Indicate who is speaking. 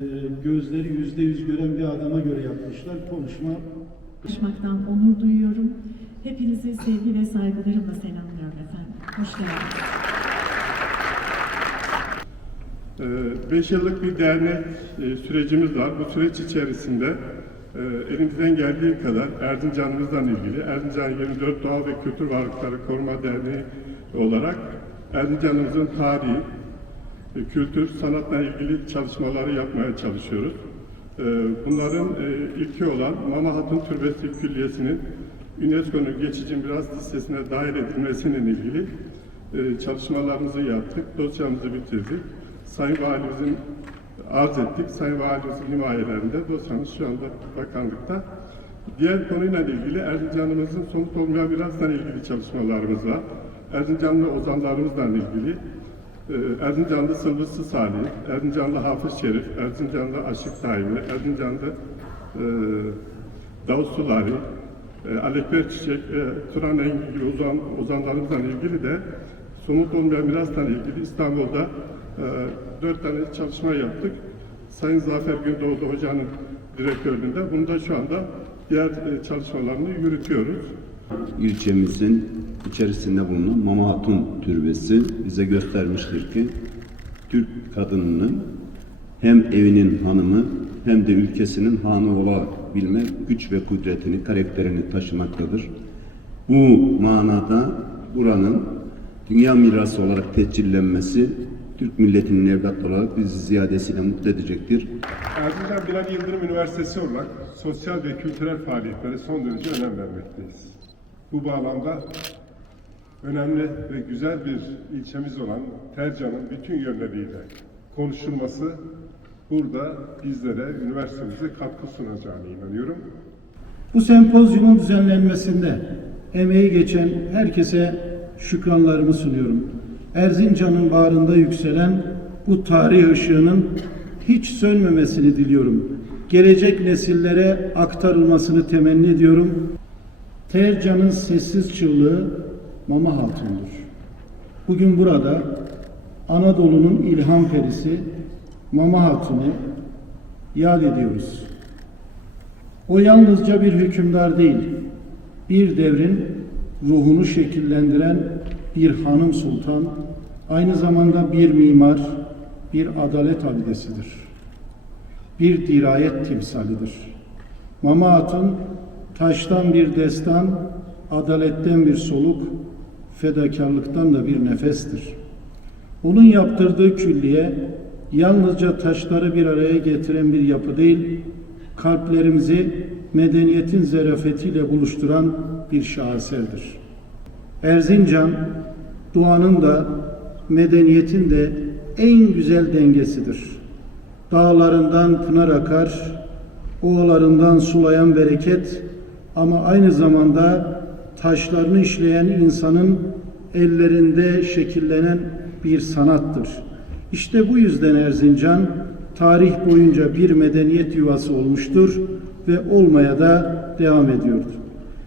Speaker 1: Ee, Gözleri yüzde yüz gören bir adama göre yapmışlar. Konuşma
Speaker 2: Konuşmaktan onur duyuyorum. Hepinizi sevgi ve saygılarımla selamlıyorum efendim. Hoş geldiniz.
Speaker 3: 5 yıllık bir dernek e, sürecimiz var. Bu süreç içerisinde e, elimizden geldiği kadar Erzincan'ımızdan ilgili Erzincan 24 Doğal ve Kültür Varlıkları Koruma Derneği olarak Erzincan'ımızın tarihi, kültür, sanatla ilgili çalışmaları yapmaya çalışıyoruz. E, Bunların e, ilki olan Mama Hatun Türbesi Külliyesi'nin UNESCO'nun geçici miras listesine dahil edilmesinin ilgili e, çalışmalarımızı yaptık, dosyamızı bitirdik. Sayın Valimizin arz ettik. Sayın Valimizin himayelerinde dosyamız şu anda bakanlıkta. Diğer konuyla ilgili Erzincan'ımızın somut olmayan mirasla ilgili çalışmalarımız var. Erzincanlı ozanlarımızla ilgili e, Erzincanlı Sılvısı Salih, Erzincanlı Hafız Şerif, Erzincanlı Aşık Daimi, Erzincanlı e, Davut Sulari, e, Alekber Çiçek, e, Turan Engin ozan, ozanlarımızla ilgili de somut olmayan mirasla ilgili İstanbul'da e, dört tane çalışma yaptık. Sayın Zafer Gündoğdu Hoca'nın direktörlüğünde. Bunu da şu anda diğer e, çalışmalarını yürütüyoruz.
Speaker 4: İlçemizin içerisinde bulunan Mama Hatun Türbesi bize göstermiştir ki Türk kadınının hem evinin hanımı hem de ülkesinin hanı olabilme güç ve kudretini, karakterini taşımaktadır. Bu manada buranın dünya mirası olarak tescillenmesi Türk milletinin evlatları olarak bizi ziyadesiyle mutlu edecektir.
Speaker 3: Erzincan Binali Yıldırım Üniversitesi olarak sosyal ve kültürel faaliyetlere son derece önem vermekteyiz. Bu bağlamda önemli ve güzel bir ilçemiz olan Tercan'ın bütün yönleriyle konuşulması burada bizlere, üniversitemize katkı sunacağına inanıyorum.
Speaker 1: Bu sempozyumun düzenlenmesinde emeği geçen herkese şükranlarımı sunuyorum. Erzincan'ın bağrında yükselen bu tarih ışığının hiç sönmemesini diliyorum. Gelecek nesillere aktarılmasını temenni ediyorum. Tercan'ın sessiz çığlığı Mama Hatun'dur. Bugün burada Anadolu'nun ilham perisi Mama Hatun'u yad ediyoruz. O yalnızca bir hükümdar değil, bir devrin ruhunu şekillendiren bir hanım sultan, aynı zamanda bir mimar, bir adalet abidesidir. Bir dirayet timsalidir. Mama Hatun, taştan bir destan, adaletten bir soluk, fedakarlıktan da bir nefestir. Onun yaptırdığı külliye yalnızca taşları bir araya getiren bir yapı değil, kalplerimizi medeniyetin zerafetiyle buluşturan bir şaheserdir. Erzincan, doğanın da medeniyetin de en güzel dengesidir. Dağlarından pınar akar, ovalarından sulayan bereket ama aynı zamanda taşlarını işleyen insanın ellerinde şekillenen bir sanattır. İşte bu yüzden Erzincan tarih boyunca bir medeniyet yuvası olmuştur ve olmaya da devam ediyordur.